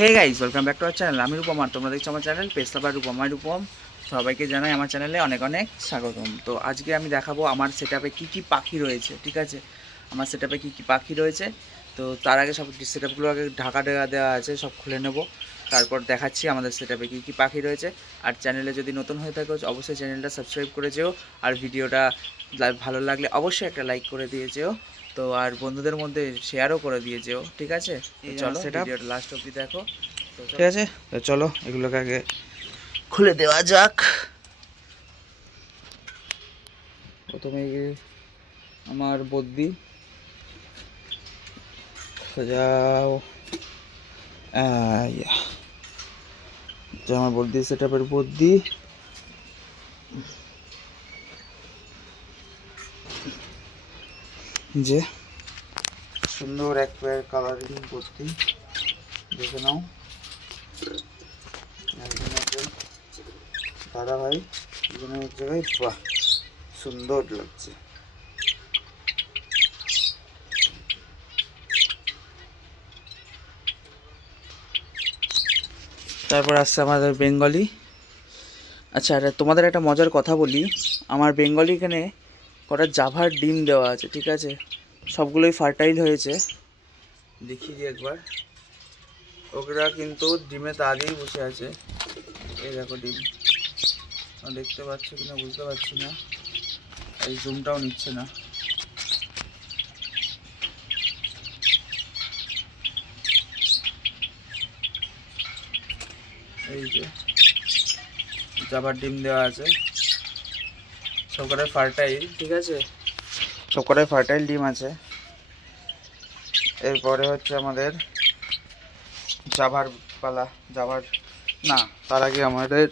Hey guys, welcome back to our channel. আমি রূপম আর তোমরা দেখছো আমার চ্যানেল পেশাবার রূপম। আমি রূপম, সবাইকে জানাই আমার চ্যানেলে অনেক অনেক স্বাগতম। তো আজকে আমি দেখাবো আমার সেটআপে কী কী পাখি রয়েছে। ঠিক আছে, আমার সেটআপে কী কী পাখি রয়েছে। তো তার আগে সব সেটআপগুলো আগে ঢাকা দেওয়া আছে, সব খুলে নেব, তারপর দেখাচ্ছি আমাদের সেটআপে কী কী পাখি রয়েছে। আর চ্যানেলে যদি নতুন হয়ে থাকো অবশ্যই চ্যানেলটা সাবস্ক্রাইব করে যেও, আর ভিডিওটা ভালো লাগলে অবশ্যই একটা লাইক করে দিয়ে যেও। তো আর বন্ধুদের মধ্যে শেয়ারও করে দিয়ে যেও। ঠিক আছে, চলো ভিডিওটা লাস্ট অবধি দেখো। ঠিক আছে, তো চলো এগুলোকে আগে খুলে দেওয়া যাক। প্রথমে আমার বদ্যি যাও, আমার বদ্যি সেটআপের বদ্যি। যে সুন্দর এক পেয়ার কালারিং বদ্যি, দেখে নাও। দাদা ভাই দুজনের এক জায়গায়, বাহ সুন্দর লাগছে। তারপর আসছে আমাদের বেঙ্গলি। আচ্ছা, আর তোমাদের একটা মজার কথা বলি, আমার বেঙ্গলি এখানে কটা জাভার ডিম দেওয়া আছে। ঠিক আছে, সবগুলোই ফার্টাইল হয়েছে, দেখিয়ে দিই একবার। ওরা কিন্তু ডিমে তা আগেই বসে আছে। এই দেখো ডিম, দেখতে পাচ্ছ কিনা বুঝতে পারছি না, এই জুমটাও নিচ্ছে না। এই যে জাভার ডিম দেওয়া আছে, সবকটাই ফার্টাইল। ঠিক আছে, সবকটাই ফার্টাইল ডিম আছে। এরপরে হচ্ছে আমাদের জাভার পালা। জাভার না, তার আগে আমাদের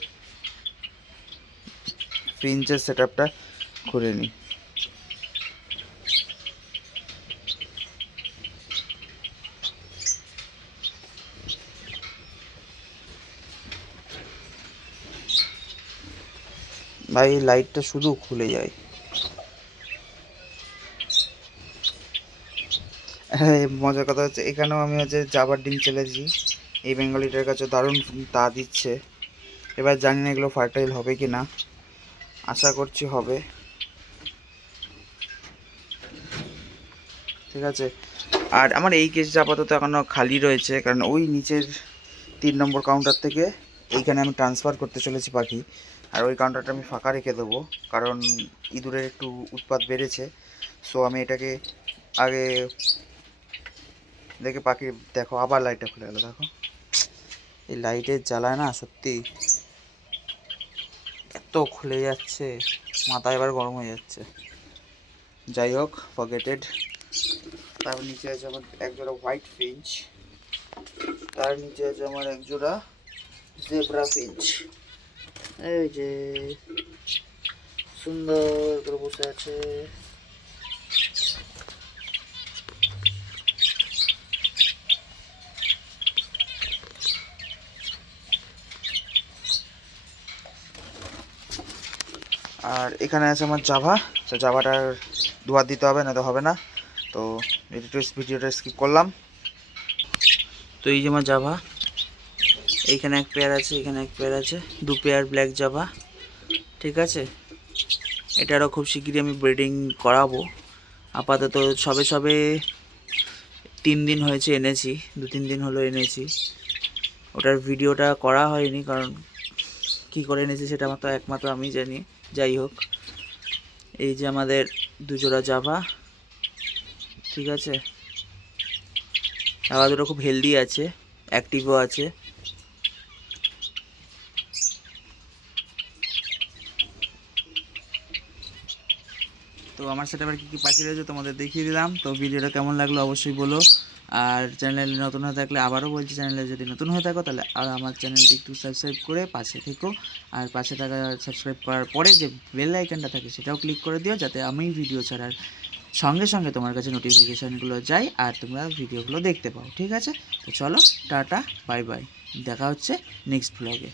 প্রিন্সের সেটআপটা খুলে নিই। ভাই লাইটটা শুধু খুলে যায়। হ্যাঁ, মজার কথা হচ্ছে এখানেও আমি হচ্ছে জাভার ডিম চেলেছি। এই বেঙ্গলিটার কাছে দারুণ তা দিচ্ছে। এবার জানি না এগুলো ফার্টাইল হবে কি না, আশা করছি হবে। ঠিক আছে, আর আমার এই কেসটা আপাতত এখনও খালি রয়েছে, কারণ ওই নিচের 3 নম্বর কাউন্টার থেকে এইখানে আমি ট্রান্সফার করতে চলেছি পাখি। আর ওই কাউন্টারটা আমি ফাঁকা রেখে দেবো, কারণ ইঁদুরের একটু উৎপাত বেড়েছে। সো আমি এটাকে আগে দেখে পাখি, দেখো আবার লাইটটা খুলে গেলো। দেখো এই লাইটের জ্বালায় না সত্যি এত খুলে যাচ্ছে, মাথা এবার গরম হয়ে যাচ্ছে। যাই হোক, ফরগেটেড। তার নিচে আছে আমার একজোড়া হোয়াইট ফিঞ্চ, তার নিচে আছে আমার একজোড়া জেব্রা ফিঞ্চ। এই যে সুন্দর করে বসে আছে। আর এখানে আছে আমার জাভা। তো জাভাটার দুয়ার দিতে হবে, না তো হবে না। তো ভিডিওটা স্কিপ করলাম। তো এই যে আমার জাভা, এইখানে এক পেয়ার আছে, এখানে এক পেয়ার আছে, 2 পেয়ার ব্ল্যাক জাভা। ঠিক আছে, এটারও খুব শিগগিরই আমি ব্রিডিং করাবো। আপাতত সবে সবে 3 দিন হয়েছে এনেছি, 2-3 দিন হলো এনেছি। ওটার ভিডিওটা করা হয়নি, কারণ কি করে এনেছি সেটা আমার তো একমাত্র আমি জানি। যাই হোক, এই যে আমাদের 2 জোড়া জাভা। ঠিক আছে, জাভা দুটো খুব হেলদি আছে, অ্যাক্টিভও আছে। তো আমার সাথে আবার কী কী পাখি রয়েছে তোমাদের দেখিয়ে দিলাম। তো ভিডিওটা কেমন লাগলো অবশ্যই বলো। আর চ্যানেলে নতুন হয়ে থাকলে আবারও বলছি, চ্যানেলে যদি নতুন হয়ে থাকো তাহলে আমার চ্যানেলটি একটু সাবস্ক্রাইব করে পাশে থেকো। আর পাশে থাকা সাবস্ক্রাইব করার পরে যে বেল আইকনটা থাকে সেটাও ক্লিক করে দিও, যাতে আমি ভিডিও ছাড়ার সঙ্গে সঙ্গে তোমার কাছে নোটিফিকেশানগুলো যায় আর তোমরা ভিডিওগুলো দেখতে পাও। ঠিক আছে, তো চলো টাটা, বাই বাই, দেখা হচ্ছে নেক্সট ব্লগে।